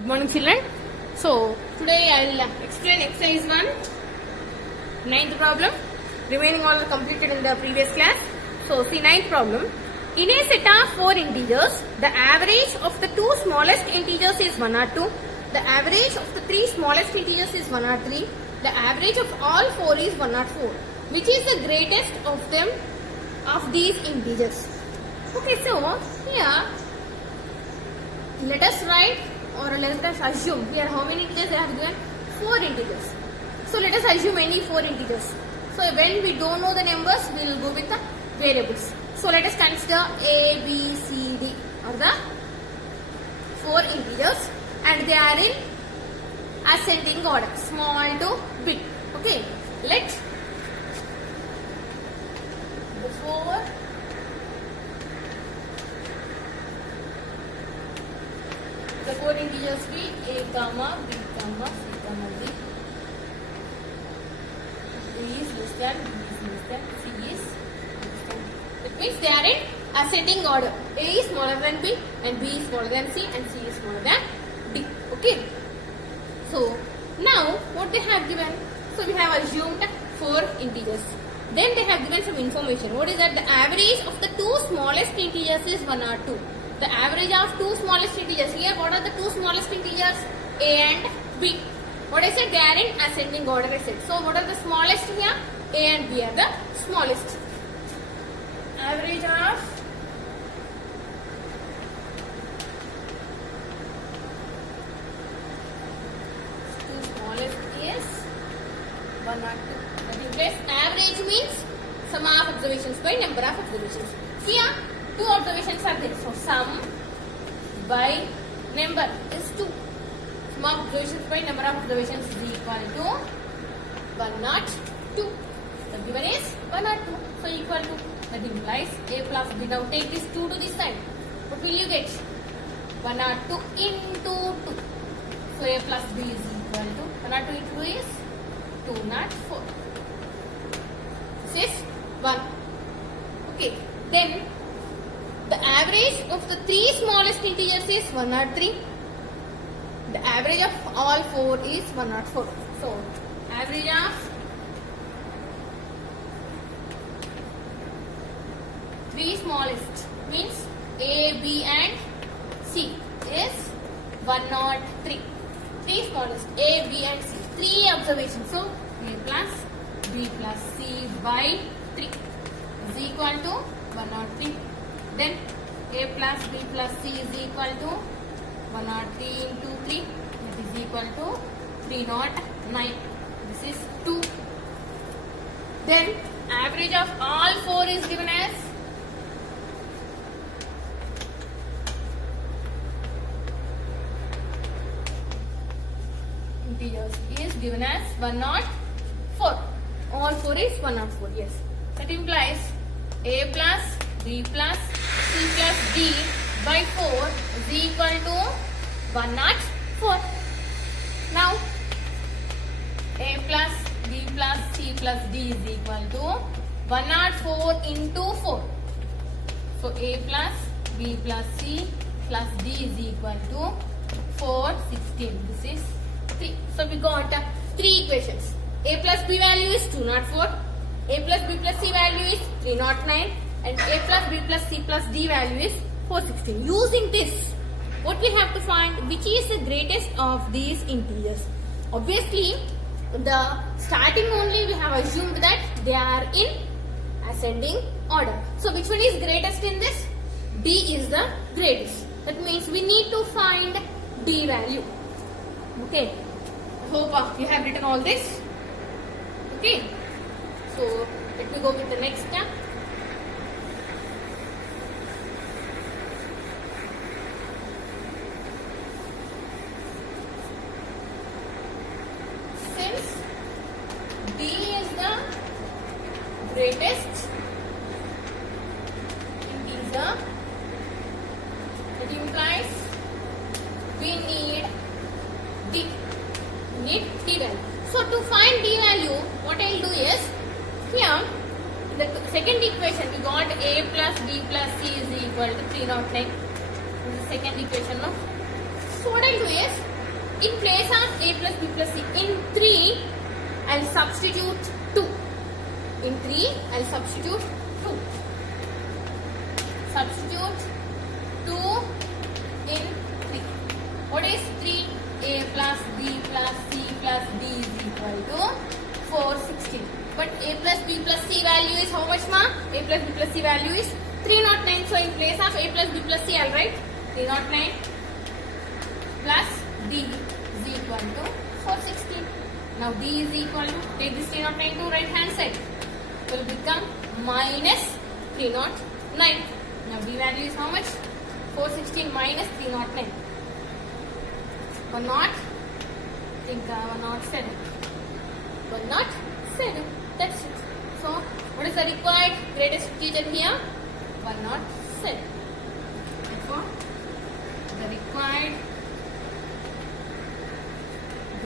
Good morning, children. So today I will explain exercise 1, ninth problem. Remaining all are completed in the previous class. So see ninth problem. In a set of 4 integers, the average of the 2 smallest integers is 1 or 2. The average of the 3 smallest integers is 1 or 3. The average of all 4 is 1 or 4. Which is the greatest of them of these integers? Okay, so here let us write or let us assume here how many integers they have given? 4 integers. So let us assume any 4 integers. So when we don't know the numbers, we will go with the variables. So let us consider A, B, C, D are the 4 integers and they are in ascending order, small to big. Okay, let the 4 integers be A, comma, B, comma, C, comma, D. A is less than, B is less than, C is less than. That means they are in ascending order. A is smaller than B and B is smaller than C and C is smaller than D. Okay. So now what they have given? So we have assumed 4 integers. Then they have given some information. What is that? The average of the 2 smallest integers is 1 or 2. The average of 2 smallest integers. Here what are the 2 smallest integers? A and B. What I said? They are in ascending order I said. So what are the smallest here? A and B are the smallest. Average of smallest is 1 or 2. That implies average means sum of observations by number of observations. Here 2 observations are there. So sum by number is 2. Sum of observations by number of observations is equal to 1 not 2. The given is 1 or 2. So equal to. That implies A plus B. Now take this 2 to this side. What will you get? 1 or 2 into 2. So A plus B is equal to 1 or 2 into 2 is 2 not 4. This is 1. Okay. Then the average of the 3 smallest integers is 1 or 3. The average of all 4 is 1 or 4. So average of 3 smallest means A, B and C is 1 not 3. 3 smallest A, B and C. 3 observations. So A plus B plus C by 3 is equal to 1 not 3. Then A plus B plus C is equal to 1 not 3 into 3. That is equal to 3 not 9. This is 2. Then average of all 4 is given as integers is given as 1 not 4. All 4 is 1 not 4. Yes. That implies A plus B plus C plus D by 4 is equal to 1 not 4. Now A plus B plus C plus D is equal to 1 not 4 into 4. So A plus B plus C plus D is equal to 4, 16. This is 3. So we got 3 equations. A plus B value is 2 not 4. A plus B plus C value is 3 not 9. And A plus B plus C plus D value is 416. Using this, what we have to find which is the greatest of these integers. Obviously, the starting only we have assumed that they are in ascending order. So which one is greatest in this? D is the greatest. That means we need to find D value. Okay. Hope you have written all this. Okay. So let me go with the next step. Since D is the greatest integer, it implies we need D. We need D value. So to find D value, what I will do is here in the second equation we got A plus B plus C is equal to 309. This is the second equation. No? So what I will do is In place of a plus b plus c, in 3, I'll substitute 2. In 3, I'll substitute 2. Substitute 2 in 3. What is 3? A plus b plus c plus d is equal to 416. But a plus b plus c value is how much, ma? A plus b plus c value is 309. So in place of a plus b plus c, I'll write 309 plus d is equal to 416. Now d is equal to, take this 309 to right hand side, will become minus 309. Now d value is how much? 416 minus 309. 107. 107. That's it. So what is the required greatest integer here? 107. Therefore, the required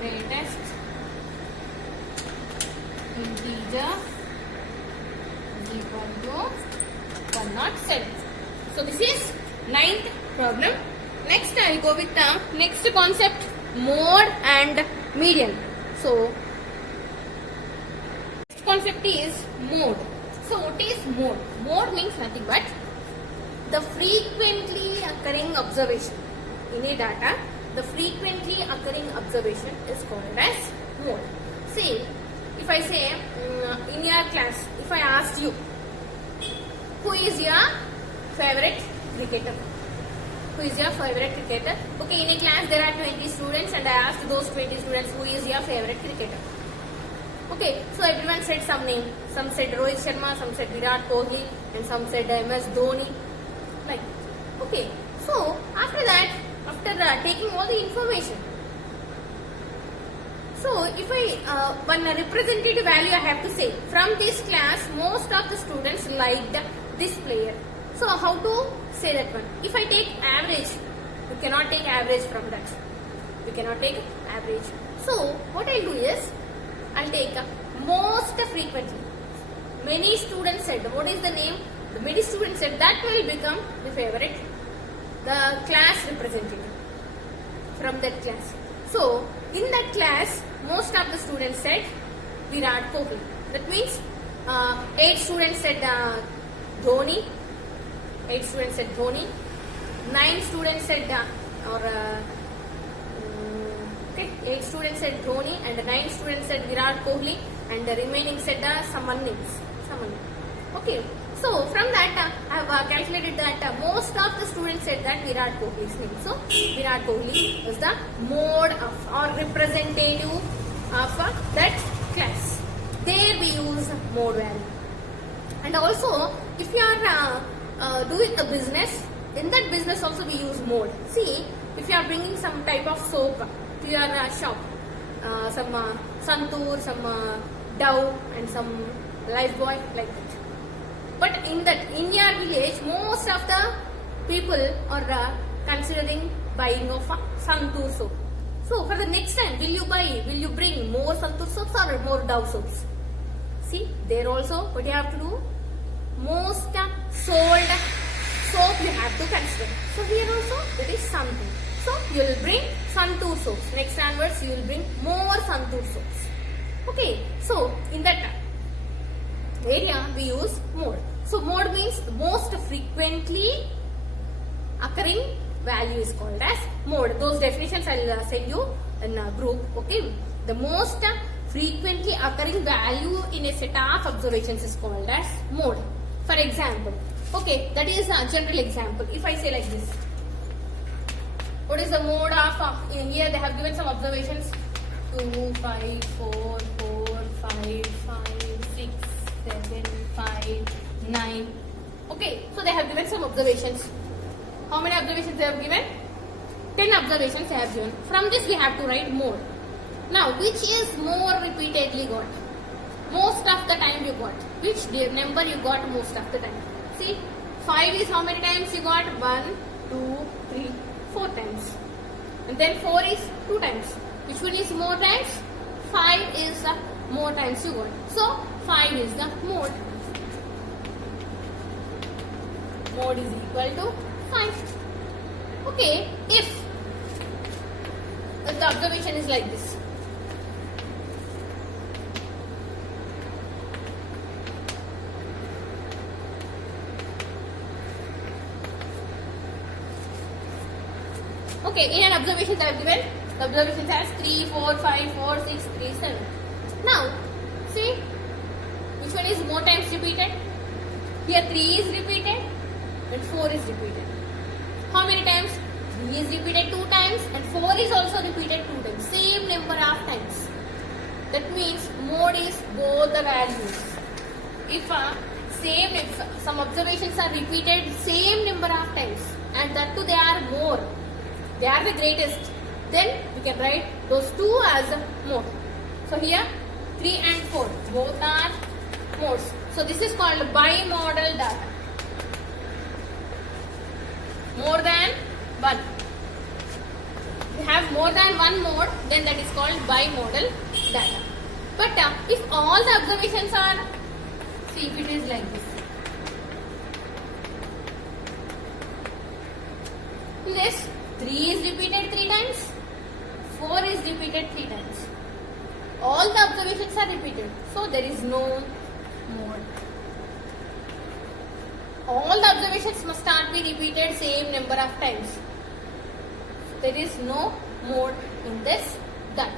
greatest integer is equal to 107. So this is 9th problem. Next I will go with the next concept, mode and median. So next concept is mode. So what is mode? Mode means nothing but the frequently occurring observation. In a data, the frequently occurring observation is called as mode. See, if I say in your class, if I asked you, who is your favorite cricketer? Who is your favorite cricketer? Okay, in a class there are 20 students and I asked those 20 students, who is your favorite cricketer? Okay, so everyone said some name. Some said Rohit Sharma, some said Virat Kohli, and some said MS Dhoni. Like, okay, so after that, after taking all the information, so if I, one representative value I have to say, from this class, most of the students liked this player. So how to say that one? If I take average, you cannot take average from that. You cannot take average. So what I'll do is, I'll take most frequently. Many students said, what is the name? The many students said that will become the favorite, the class representative from that class. So in that class, most of the students said Virat Kohli. That means 8 students said Dhoni. 8 students said Dhoni. 9 students said 8 students said Dhoni and 9 students said Virat Kohli and the remaining said someone names. Okay. So from that I have calculated that most of the students said that Virat Kohli's name. So Virat Kohli is the mode of or representative of that class. There we use mode value. And also if you are doing a business, in that business also we use mode. See, if you are bringing some type of soap to your shop, some Santur, some Dove and some Lifebuoy, like that. But in your village, most of the people are considering buying of Santur soap. So for the next time, will you bring more Santur soaps or more Dove soaps? See, there also what you have to do, most sold soap you have to consider. So here also that is Santur. So you will bring Santur soaps. Next onwards you will bring more Santur soaps. Okay, so in that area we use mode. So mode means the most frequently occurring value is called as mode. Those definitions I will send you in a group. Okay, the most frequently occurring value in a set of observations is called as mode. For example, okay, that is a general example. If I say like this, what is the mode of here they have given some observations 2, 5, 4, 4, 5, 5, 6, 7, 5, 9. Okay, so they have given some observations. How many observations they have given? 10 observations they have given. From this we have to write mode. Now, which is more repeatedly got? Most of the time you got. Which number you got most of the time? See, 5 is how many times you got? 1, 2, 3, 4 times. And then 4 is 2 times. Which one is more times? 5 is more times you got. So, 5 is the mode. Mode is equal to 5. Okay, if The observation is like this. Okay, in an observation I have given, the observation has 3, 4, 5, 4, 6, 3, 7. Now, see, which one is more times repeated? Here 3 is repeated and 4 is repeated. How many times? 3 is repeated 2 times and 4 is also repeated 2 times. Same number of times. That means mode is both the values. If some observations are repeated same number of times and that too they are more, they are the greatest, then we can write those two as a mode. So here 3 and 4 both are modes. So this is called bimodal data. More than one. If you have more than one mode, then that is called bimodal data. But if all the observations are, see, if it is like this. This 3 is repeated 3 times, 4 is repeated 3 times. All the observations are repeated, so there is no mode. All the observations must not be repeated same number of times. There is no mode in this data.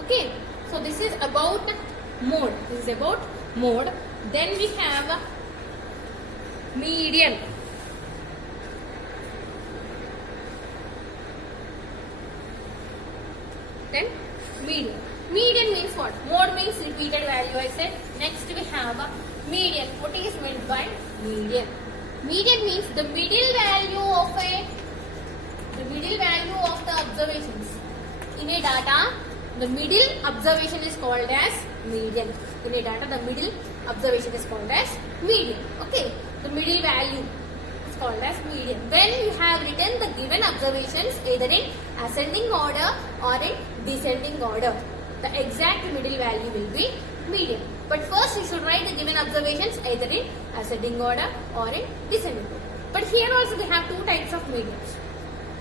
Okay, so this is about mode. This is about mode. Then we have median. Then median. Median means what? Mode means repeated value, I said. Next we have a median. What is meant by median? Median means the middle value of the observations. In a data, the middle observation is called as median. In a data, the middle observation is called as median. Okay, the middle value is called as median. When you have written the given observations either in ascending order or in descending order, the exact middle value will be median. But first you should write the given observations either in ascending order or in descending order. But here also we have two types of medians.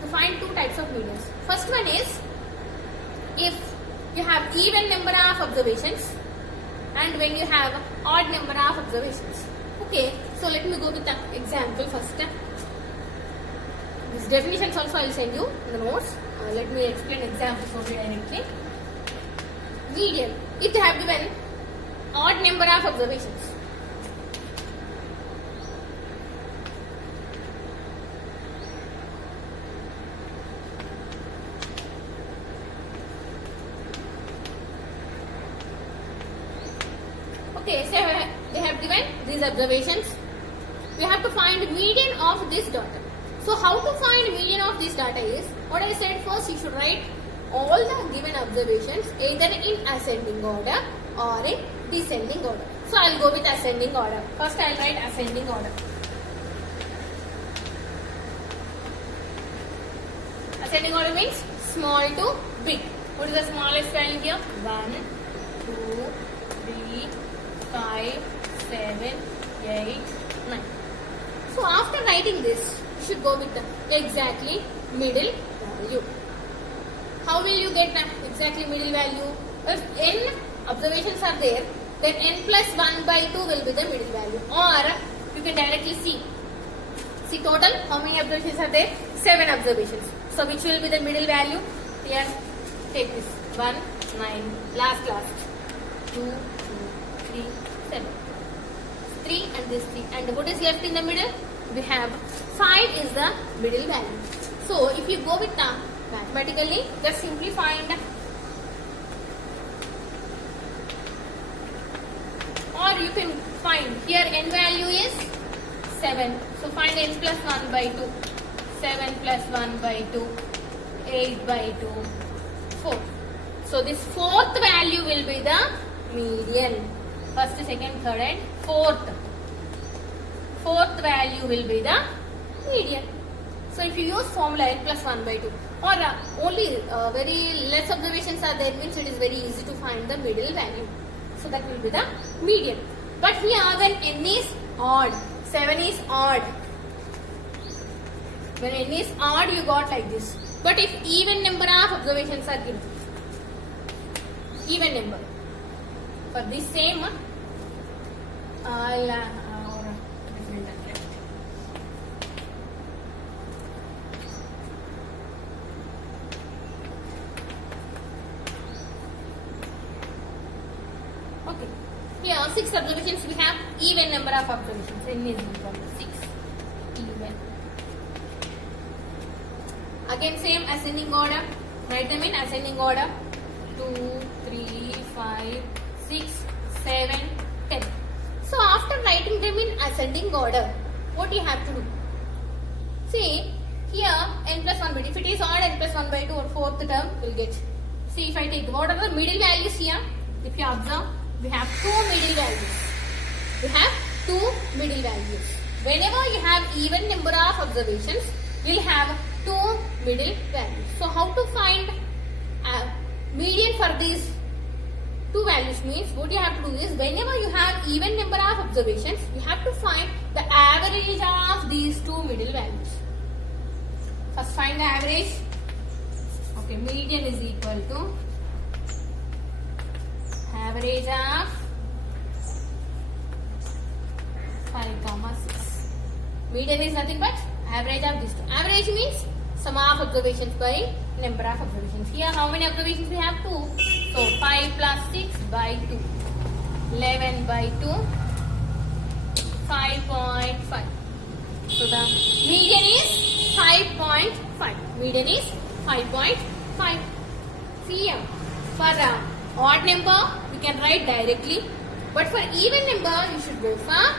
To find two types of medians. First one is if you have even number of observations and when you have odd number of observations. Okay, so let me go with the example first. These definitions also I will send you in the notes. Let me explain examples over directly. Median. If they have given odd number of observations. Okay, so they have given these observations. We have to find median of this data. So how to find median of this data is, what I said first, you should write all the given observations either in ascending order or in descending order. So I will go with ascending order. First I will write ascending order. Ascending order means small to big. What is the smallest value here? 1, 2, 3, 5, 7, 8, 9. So after writing this, you should go with the exactly middle value. How will you get the exactly middle value? If n observations are there, then n plus 1 by 2 will be the middle value. Or you can directly see. See total, how many observations are there? 7 observations. So which will be the middle value? Here, take this. 1, 9, last. 2, 3, 7. 3 and this 3. And what is left in the middle? We have 5 is the middle value. So if you go with the mathematically, just simply find, or you can find here n value is 7. So find n plus 1 by 2. 7 plus 1 by 2. 8 by 2. 4. So this fourth value will be the median. First, second, third and fourth. Fourth value will be the median. So if you use formula n plus 1 by 2 or only very less observations are there, means it is very easy to find the middle value. So that will be the median. But here when n is odd, 7 is odd. When n is odd, you got like this. But if even number of observations are given, even number, for this same, I'll or different address. Okay. Here 6 observations we have, even number of observations. N is equal to 6. Even. Again same ascending order. Write them in ascending order. 2, 3, 5, 6, 7, 10. So after writing them in ascending order, what you have to do? See, here n plus 1 bit. If it is odd, n plus 1 by 2 or 4th term will get. See, if I take, what are the middle values here? If you observe, we have 2 middle values. We have 2 middle values. Whenever you have even number of observations, you will have 2 middle values. So how to find median for these 2 values means, what you have to do is, whenever you have even number of observations, you have to find the average of these 2 middle values. First find the average. Okay, median is equal to average of 5,6. Median is nothing but average of these 2. Average means sum of observations by number of observations. Here how many observations we have? 2. So 5 plus 6 by 2. 11 by 2. 5.5. So the median is 5.5. Median is 5.5. See here, for odd number we can write directly, but for even number you should go for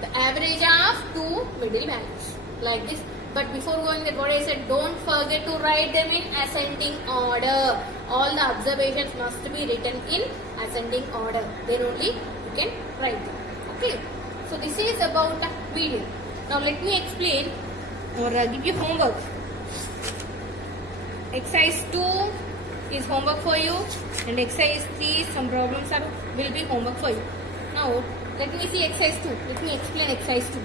the average of 2 middle values like this. But before going that, what I said, don't forget to write them in ascending order. All the observations must be written in ascending order. Then only you can write them. Okay. So this is about median. Now let me explain or give you homework. Exercise 2 is homework for you, and exercise 3 some problems will be homework for you. Now let me see exercise 2. Let me explain exercise 2.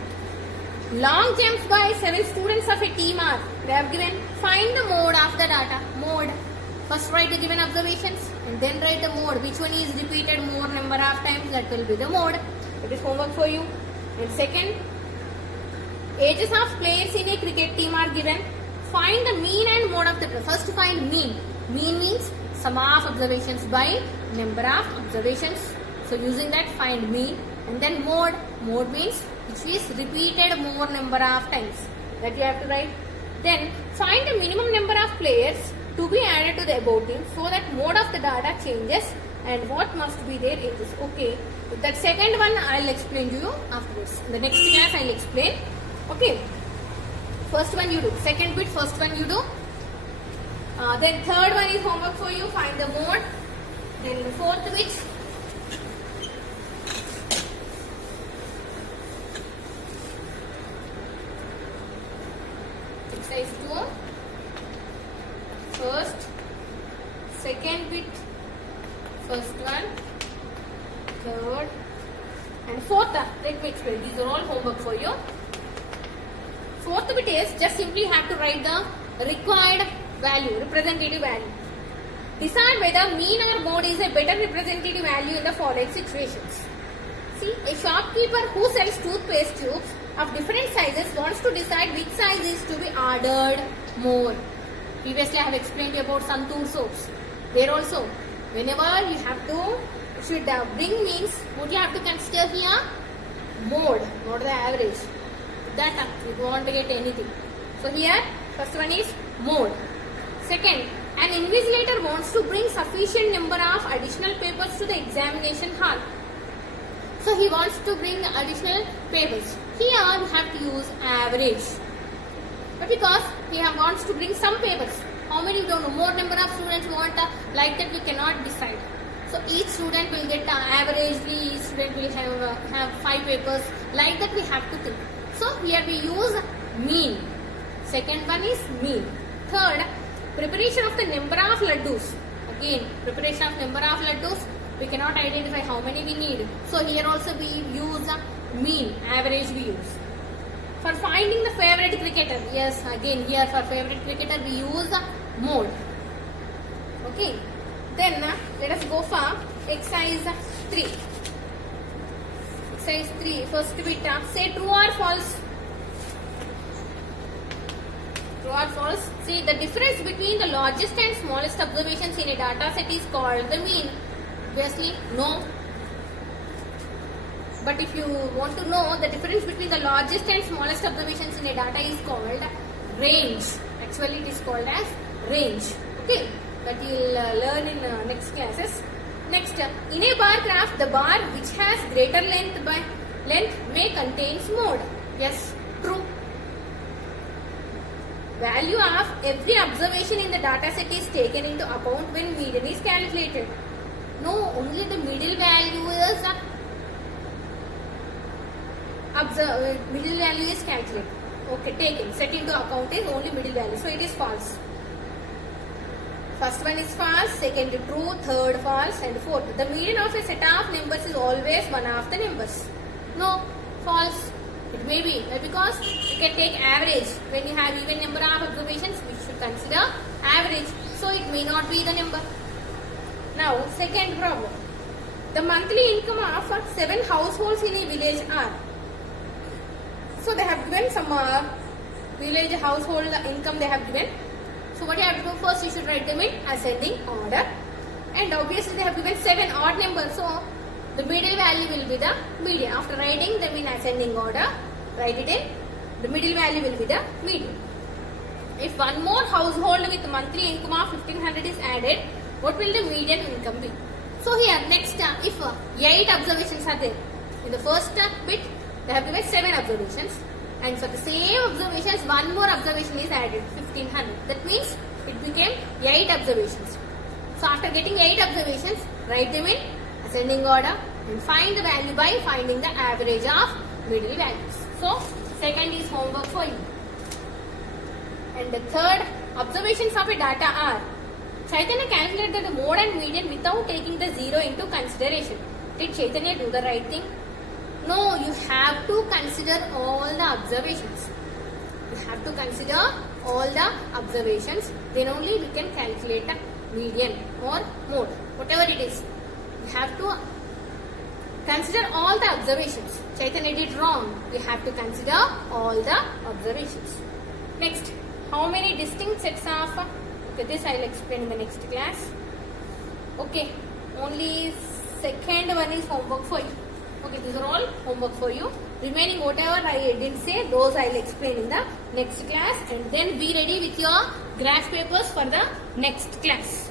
Long jumps by 7 students of a team are, they have given, find the mode of the data. Mode. First write the given observations and then write the mode. Which one is repeated more number of times, that will be the mode. It is homework for you. And second, ages of players in a cricket team are given. Find the mean and mode of the data. First find mean. Mean means sum of observations by number of observations. So using that find mean. And then mode. Mode means which is repeated more number of times. That you have to write. Then find the minimum number of players to be added to the above team so that mode of the data changes and what must be their ages. Okay. That second one I will explain to you afterwards. In the next class I will explain. Okay. First one you do. Second bit, first one you do. Then third one is homework for you. Find the mode. Then the fourth bit. Exercise 2. First, second bit, first one, third, and fourth. Let me explain. These are all homework for you. Fourth bit is just simply have to write the required value, representative value. Decide whether mean or mode is a better representative value in the following situations. See, a shopkeeper who sells toothpaste tubes of different sizes wants to decide which size is to be ordered more. Previously I have explained to you about Santoor soaps. There also, whenever you have to, should bring means, what you have to consider here? Mode, not the average. That you won't get anything. So here, first one is mode. Second, an invigilator wants to bring sufficient number of additional papers to the examination hall. So he wants to bring additional papers. Here you have to use average. But because he wants to bring some papers, how many we don't know, more number of students want, like that we cannot decide. So each student will get averagely, each student will have 5 papers, like that we have to think. So here we use mean. Second one is mean. Third, preparation of the number of laddus. Again, preparation of number of laddus, we cannot identify how many we need. So here also we use mean, average we use. For finding the favorite cricketer, yes, again here for favorite cricketer we use mode. Okay. Then let us go for exercise 3. Exercise 3. First bit. Say true or false. True or false. See, the difference between the largest and smallest observations in a data set is called the mean. Obviously, no. But if you want to know the difference between the largest and smallest observations in a data is called range. Actually, it is called as range. Okay, that you will learn in next classes. Next, in a bar graph, the bar which has greater length may contains mode. Yes, true. Value of every observation in the data set is taken into account when median is calculated. No, only the middle value is middle value is calculated. Okay, taken. Set into account is only middle value. So it is false. First one is false, second true, third false, and fourth. The median of a set of numbers is always one of the numbers. No, false. It may be because you can take average. When you have even number of observations, we should consider average. So it may not be the number. Now, second problem. The monthly income of 7 households in a village are. So they have given some village household income they have given. So what you have to do first, you should write them in ascending order. And obviously they have given 7 odd numbers. So the middle value will be the median. After writing them in ascending order, write it in. The middle value will be the median. If one more household with monthly income of 1500 is added, what will the median income be? So here next, if 8 observations are there, in the first bit they have given 7 observations, and for the same observations one more observation is added, 1500. That means it became 8 observations. So after getting 8 observations, write them in ascending order and find the value by finding the average of middle values. So second is homework for you. And the third, observations of a data are. Chaitanya calculated the mode and median without taking the 0 into consideration. Did Chaitanya do the right thing? No, you have to consider all the observations. You have to consider all the observations. Then only we can calculate the median or mode, whatever it is. You have to consider all the observations. Chaitanya did wrong. You have to consider all the observations. Next, how many distinct sets of... Okay, this I will explain in the next class. Okay, only second one is homework for you. Okay, these are all homework for you. Remaining whatever I didn't say, those I will explain in the next class. And then be ready with your graph papers for the next class.